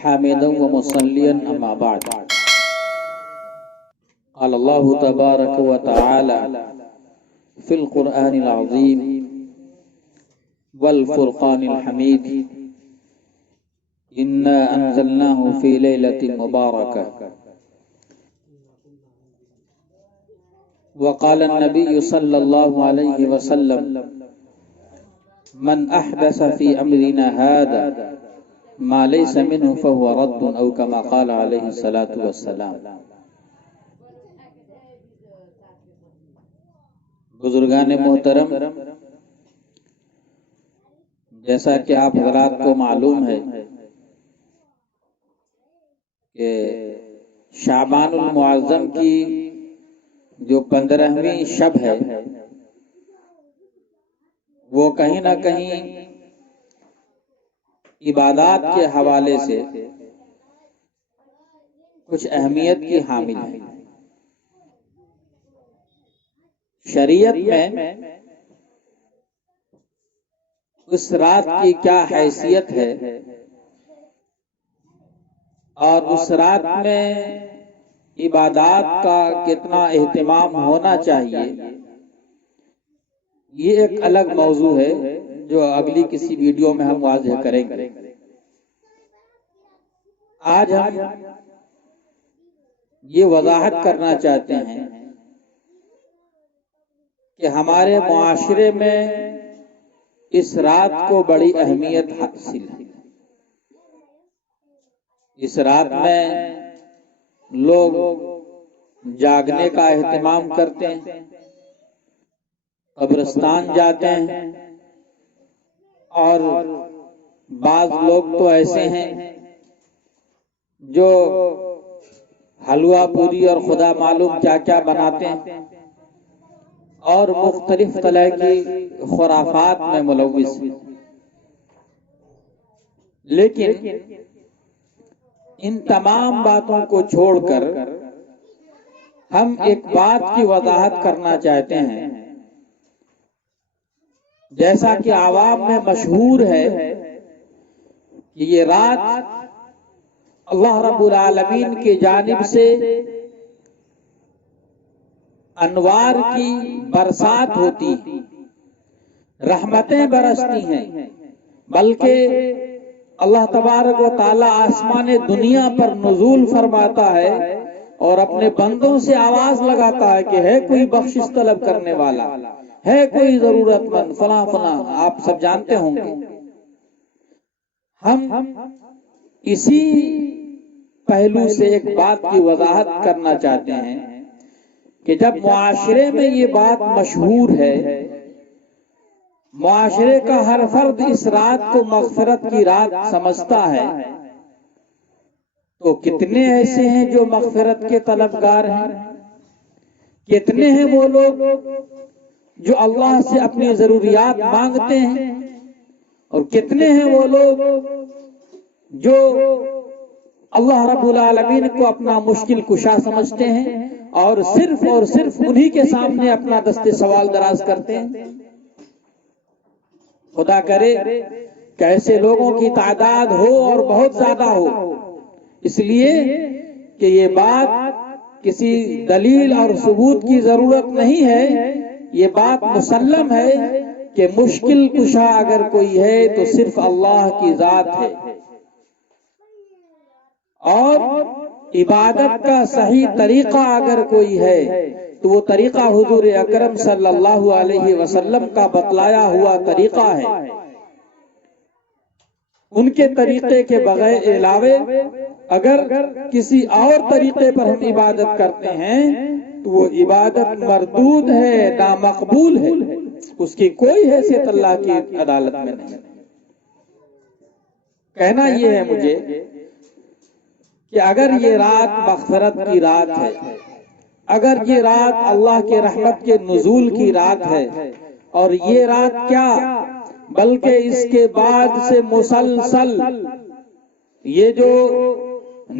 حامدا ومصليا أما بعد. قال الله تبارك وتعالى في القرآن العظيم والفرقان الحميد: إنا أنزلناه في ليلة مباركة. وقال النبي صلى الله عليه وسلم: من أحدث في أمرنا هذا ما ليس منه فهو رد، أو كما قال عليه الصلاة والسلام. بزرگان محترم، جیسا کہ آپ حضرات کو معلوم ہے کہ شعبان المعظم کی جو 15ویں شب ہے وہ کہیں نہ کہیں عبادات کے حوالے سے کچھ اہمیت کی حامل ہے. شریعت میں اس رات کی کیا حیثیت ہے اور اس رات میں عبادات کا کتنا اہتمام ہونا چاہیے، یہ ایک الگ موضوع ہے جو اگلی کسی ویڈیو میں ہم واضح کریں گے. آج ہم یہ وضاحت کرنا چاہتے ہیں کہ ہمارے معاشرے میں اس رات کو بڑی اہمیت حاصل ہے. اس رات میں لوگ جاگنے کا اہتمام کرتے ہیں، قبرستان جاتے ہیں، اور بعض لوگ تو ایسے ہیں جو حلوہ پوری اور خدا معلوم کیا کیا بناتے ہیں اور مختلف طرح کی خرافات میں ملوث ہیں. لیکن ان تمام باتوں کو چھوڑ کر ہم ایک بات کی وضاحت کرنا چاہتے ہیں. جیسا کہ عوام میں مشہور ہے کہ یہ رات اللہ رب العالمین کی جانب سے انوار کی برسات ہوتی، رحمتیں برستی ہیں، بلکہ اللہ تبارک و تعالی آسمان دنیا پر نزول فرماتا ہے اور اپنے بندوں سے آواز لگاتا ہے کہ ہے کوئی بخشش طلب کرنے والا، ہے کوئی ضرورت مند، فلاں فلاں. آپ سب جانتے ہوں گے. ہم اسی پہلو سے ایک بات کی وضاحت کرنا چاہتے ہیں کہ جب معاشرے میں یہ بات مشہور ہے، معاشرے کا ہر فرد اس رات کو مغفرت کی رات سمجھتا ہے، تو کتنے ایسے ہیں جو مغفرت کے طلبگار ہیں؟ کتنے ہیں وہ لوگ جو اللہ سے اپنی ضروریات مانگتے ہیں؟ اور کتنے ہیں وہ لوگ جو اللہ رب العالمین کو اپنا مشکل کشا سمجھتے ہیں اور صرف انہی کے سامنے اپنا دست سوال دراز کرتے ہیں؟ خدا کرے کہ ایسے لوگوں کی تعداد ہو اور بہت زیادہ ہو، اس لیے کہ یہ بات کسی دلیل اور ثبوت کی ضرورت نہیں ہے. یہ بات مسلم ہے کہ مشکل کشا اگر کوئی ہے تو صرف اللہ کی ذات ہے، اور عبادت کا صحیح طریقہ اگر کوئی ہے تو وہ طریقہ حضور اکرم صلی اللہ علیہ وسلم کا بتلایا ہوا طریقہ ہے. ان کے طریقے کے بغیر علاوہ اگر کسی اور طریقے پر ہم عبادت کرتے ہیں تو وہ عبادت مردود ہے، نامقبول ہے، اس کی کوئی حیثیت اللہ کی عدالت میں نہیں. کہنا یہ ہے مجھے کہ اگر یہ رات مغفرت کی رات ہے، اگر یہ رات اللہ کے رحمت کے نزول کی رات ہے، اور یہ رات کیا بلکہ اس کے بعد سے مسلسل یہ جو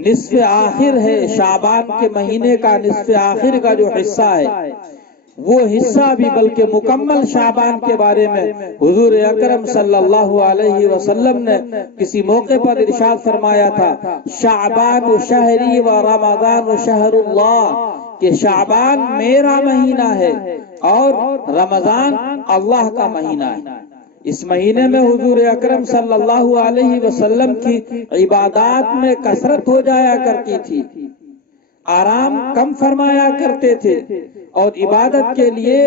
نصف آخر ہے، شعبان کے مہینے کا نصف آخر کا جو حصہ ہے، وہ حصہ بھی بلکہ مکمل شعبان کے بارے میں حضور اکرم صلی اللہ علیہ وسلم نے کسی موقع پر ارشاد فرمایا تھا، شعبان شہری و رمضان شہر اللہ، کہ شعبان میرا مہینہ ہے اور رمضان اللہ کا مہینہ ہے۔ اس مہینے میں حضور اکرم صلی اللہ علیہ وسلم کی عبادات میں کثرت ہو جایا کرتی تھی، آرام کم فرمایا کرتے تھے، اور عبادت کے لیے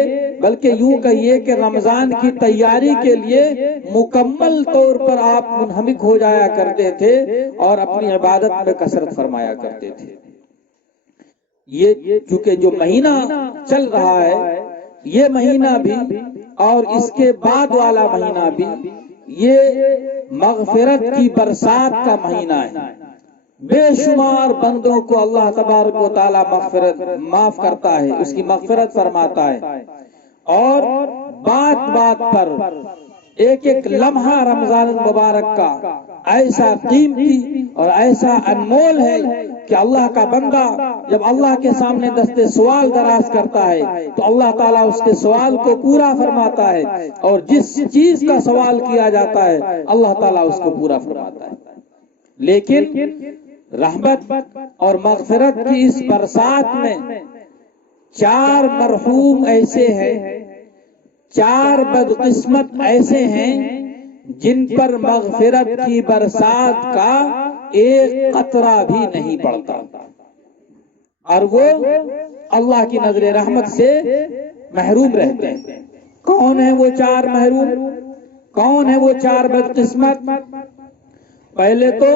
بلکہ یوں کہیے کہ رمضان کی تیاری کے لیے مکمل طور پر آپ منہمک ہو جایا کرتے تھے اور اپنی عبادت میں کثرت فرمایا کرتے تھے۔ یہ چونکہ جو مہینہ چل رہا ہے، یہ مہینہ بھی اور اس کے بعد والا مہینہ بھی، یہ مغفرت کی برسات کا مہینہ ہے۔ بے شمار بندوں کو اللہ تبارک و تعالی معاف کرتا ہے، اس کی مغفرت فرماتا ہے، اور بات بات پر ایک ایک لمحہ رمضان المبارک کا ایسا قیمتی اور ایسا انمول ہے کہ اللہ کا بندہ جب اللہ کے سامنے دستے سوال دراز کرتا ہے تو اللہ تعالیٰ اس کے سوال کو پورا فرماتا ہے، اور جس چیز کا سوال کیا جاتا ہے اللہ تعالیٰ اس کو پورا فرماتا ہے۔ لیکن رحمت اور مغفرت کی اس برسات میں 4 مرحوم ایسے ہیں، 4 بدقسمت ایسے ہیں جن پر مغفرت کی برسات کا ایک قطرہ بھی نہیں پڑتا، اور وہ اللہ کی نظر رحمت سے محروم رہتے ہیں۔ کون ہیں وہ 4 محروم؟ کون ہیں وہ 4 بدقسمت؟ پہلے تو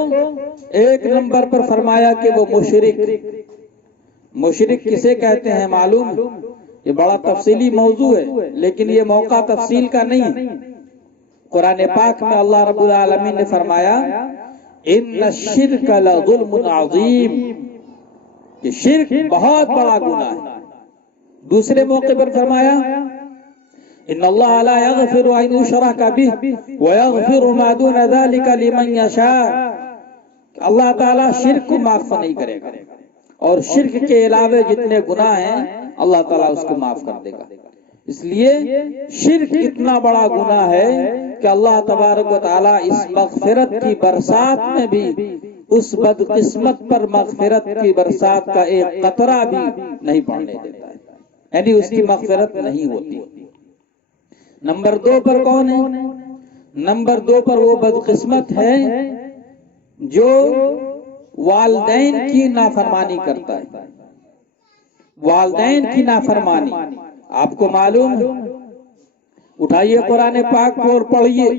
1 نمبر پر فرمایا کہ وہ مشرک۔ مشرک کسے کہتے ہیں معلوم؟ یہ بڑا تفصیلی موضوع ہے، لیکن یہ موقع تفصیل کا نہیں۔ قرآن پاک میں اللہ رب العالمین نے فرمایا، ان الشرک لظلم عظیم، کہ شرک بہت بڑا گناہ ہے۔ دوسرے موقع پر فرمایا، ان اللہ لا یغفر ان یشرک بہ ویغفر ما دون ذلک لمن یشاء، اللہ تعالیٰ شرک کو معاف نہیں کرے گا، اور شرک کے علاوہ جتنے گناہ ہیں اللہ تعالیٰ اس کو معاف کر دے گا۔ اس لیے شرک اتنا بڑا گناہ ہے کہ اللہ تبارک و تعالیٰ اس مغفرت کی برسات میں بھی اس بدقسمت پر مغفرت کی برسات کا ایک قطرہ بھی نہیں پڑنے دیتا ہے، یعنی اس کی مغفرت نہیں ہوتی۔ نمبر 2 پر کون ہے؟ نمبر 2 پر وہ بدقسمت ہے جو والدین کی نافرمانی کرتا ہے۔ والدین کی نافرمانی آپ کو معلوم ہے، اٹھائیے قرآن پاک کو اور پڑھیے،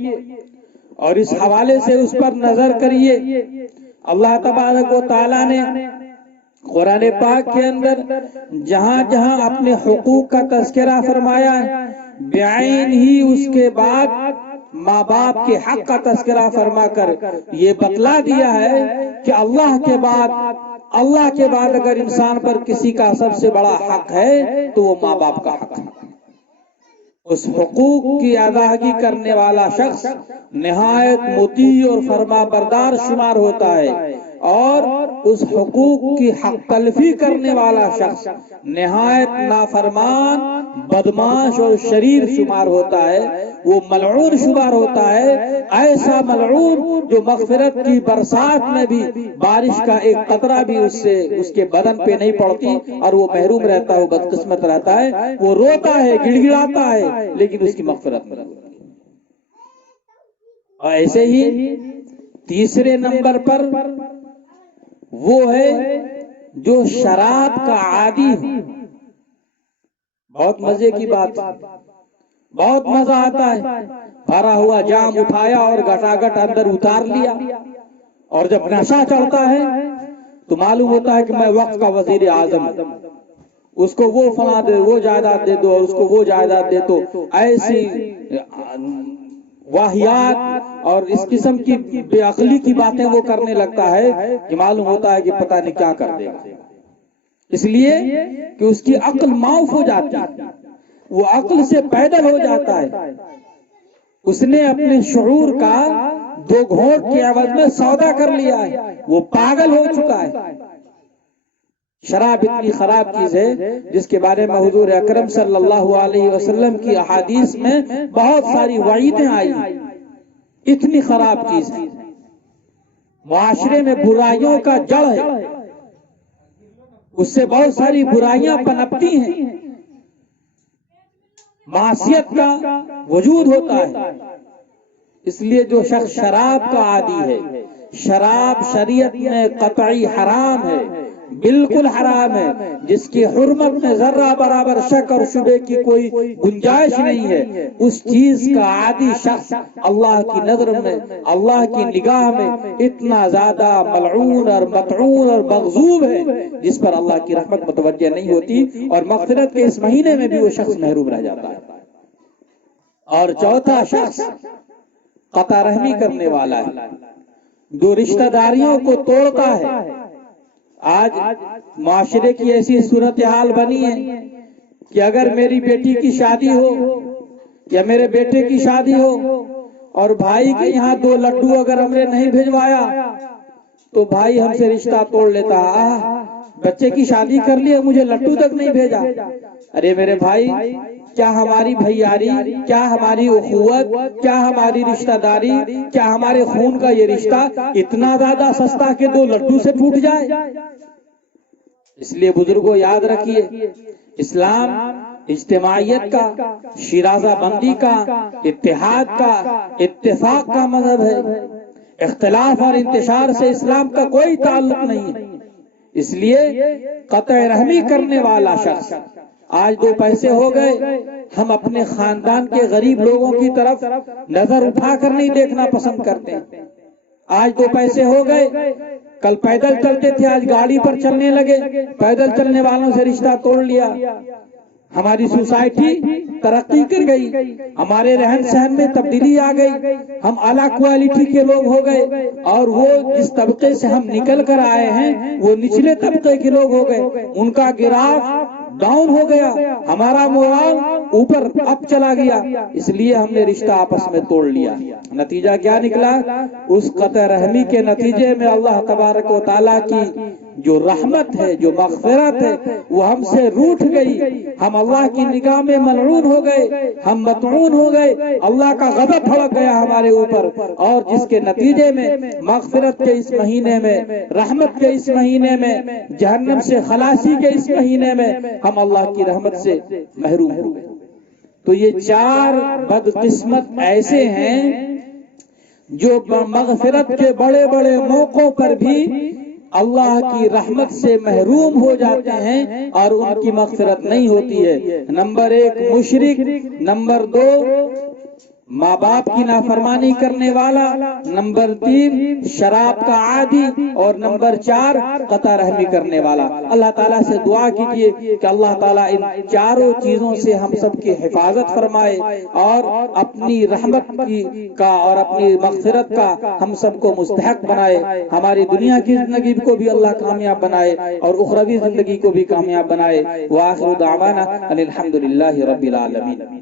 اور اس حوالے سے اس پر نظر کریے۔ اللہ تبارک و تعالیٰ نے قرآن پاک کے اندر جہاں جہاں اپنے حقوق کا تذکرہ فرمایا ہے، بعین ہی اس کے بعد ماں باپ کے حق کا تذکرہ فرما کر یہ بتلا دیا ہے کہ اللہ کے بعد اگر انسان پر کسی کا سب سے بڑا حق ہے تو وہ ماں باپ کا حق ہے۔ اس حقوق کی ادائیگی کرنے والا شخص نہایت مطیع اور فرما بردار شمار ہوتا ہے، اور اس حقوق کی حق تلفی کرنے والا شخص نہایت نافرمان، بدماش اور شریر شمار ہوتا ہے، وہ ملعون شمار ہوتا ہے۔ ایسا ملعون جو مغفرت کی برسات میں بھی بارش کا ایک قطرہ بھی اس کے بدن پہ نہیں پڑتی، اور وہ محروم رہتا ہے، وہ بدقسمت رہتا ہے، وہ روتا ہے، گڑ گڑاتا ہے، لیکن اس کی مغفرت نہیں ہوتی۔ اور ایسے ہی تیسرے نمبر پر وہ ہے جو شراب کا عادی ہے۔ بہت مزے کی بات، بہت مزہ آتا ہے، بھرا ہوا جام اٹھایا اور گٹاگٹ اندر اتار لیا، اور جب نشہ چڑھتا ہے تو معلوم ہوتا ہے کہ میں وقت کا وزیر اعظم ہوں، اس کو وہ فنا دے، وہ جائیداد دے دو، اور اس کو وہ جائیداد دے دو۔ ایسی واہیات اور اس قسم کی بے عقلی کی باتیں وہ کرنے لگتا ہے کہ معلوم ہوتا ہے کہ پتہ نہیں کیا کر دے گا، اس لیے کہ اس کی عقل معاف ہو جاتی ہے، وہ عقل سے پیدل ہو جاتا ہے، اس نے اپنے شعور کا 2 گھونٹ کے عوض میں سودا کر لیا ہے، وہ پاگل ہو چکا ہے۔ شراب اتنی خراب چیز ہے جس کے بارے میں حضور اکرم صلی اللہ علیہ وسلم کی احادیث میں بہت ساری وعیدیں آئی، اتنی خراب چیز ہے، معاشرے میں برائیوں کا جڑ ہے، اس سے بہت ساری برائیاں پنپتی ہیں، معصیت کا وجود ہوتا ہے۔ اس لیے جو شخص شراب کا عادی ہے، شراب شریعت میں قطعی حرام ہے، بالکل حرام ہے، جس کی حرمت میں ذرہ برابر شک اور شبے کی کوئی گنجائش نہیں ہے، اس چیز کا عادی شخص اللہ کی نظر میں، اللہ کی نگاہ میں اتنا زیادہ ملعون اور مطعون اور مغضوب ہے جس پر اللہ کی رحمت متوجہ نہیں ہوتی، اور مغفرت کے اس مہینے میں بھی وہ شخص محروم رہ جاتا ہے۔ اور چوتھا شخص قطع رحمی کرنے والا ہے، جو رشتہ داریوں کو توڑتا ہے۔ آج معاشرے کی ایسی صورتحال بنی ہے کہ اگر میری بیٹی کی شادی ہو یا میرے بیٹے کی شادی ہو اور بھائی کے یہاں 2 لڈو اگر ہم نے نہیں بھیجوایا تو بھائی ہم سے رشتہ توڑ لیتا ہے، بچے کی شادی کر لی مجھے لڈو تک نہیں بھیجا۔ ارے میرے بھائی، کیا ہماری بھائیاری، کیا ہماری اخوت، کیا ہماری رشتہ داری، کیا ہمارے خون کا یہ رشتہ اتنا زیادہ سستا کہ 2 لڈو سے ٹوٹ جائے؟ اس لیے بزرگوں یاد رکھیے، اسلام اجتماعیت کا، شیرازہ بندی کا، اتحاد کا، اتفاق کا مذہب ہے۔ اختلاف اور انتشار سے اسلام کا کوئی تعلق نہیں ہے۔ اس لیے قطع رحمی کرنے والا شخص، آج 2 پیسے ہو گئے، ہم اپنے خاندان کے غریب لوگوں کی طرف نظر اٹھا کر نہیں دیکھنا پسند کرتے ہیں۔ آج 2 پیسے ہو گئے، کل پیدل چلتے تھے آج گاڑی پر چلنے لگے، پیدل چلنے والوں سے رشتہ توڑ لیا۔ ہماری سوسائٹی ترقی کر گئی، ہمارے رہن سہن میں تبدیلی آ گئی، ہم اعلیٰ کوالٹی کے لوگ ہو گئے، اور وہ جس طبقے سے ہم نکل کر آئے ہیں وہ نچلے طبقے کے لوگ ہو گئے، ان کا گراف ڈاؤن ہو گیا، ہمارا مورال اوپر اپ چلا گیا، اس لیے ہم نے رشتہ آپس میں توڑ لیا۔ نتیجہ کیا نکلا؟ اس قطع رحمی کے نتیجے میں اللہ تبارک و تعالیٰ کی جو رحمت ہے، جو مغفرت ہے، وہ ہم سے روٹھ گئی، ہم اللہ کی نگاہ میں ملعون ہو گئے، ہم مطعون ہو گئے، اللہ کا غضب بھڑک گیا ہمارے اوپر، اور جس کے نتیجے میں مغفرت کے اس مہینے میں، رحمت کے اس مہینے میں، جہنم سے خلاصی کے اس مہینے میں ہم اللہ کی رحمت سے محروم ہو گئے۔ تو یہ 4 بدقسمت ایسے ہیں جو مغفرت کے بڑے بڑے موقعوں پر بھی اللہ کی رحمت سے محروم ہو جاتے ہیں اور ان کی مغفرت نہیں ہوتی ہے۔ نمبر 1 مشرک، نمبر 2 ماں باپ کی نافرمانی کرنے والا، نمبر 3 شراب کا عادی، اور نمبر 4 قطع رحمی کرنے والا۔ اللہ تعالیٰ سے دعا کیجئے کہ اللہ تعالیٰ ان 4 چیزوں سے ہم سب کی حفاظت فرمائے اور اپنی رحمت کا اور اپنی مغفرت کا ہم سب کو مستحق بنائے، ہماری دنیا کی زندگی کو بھی اللہ کامیاب بنائے اور اخروی زندگی کو بھی کامیاب بنائے۔ وآخر دعوانا ان الحمد للہ رب العالمین۔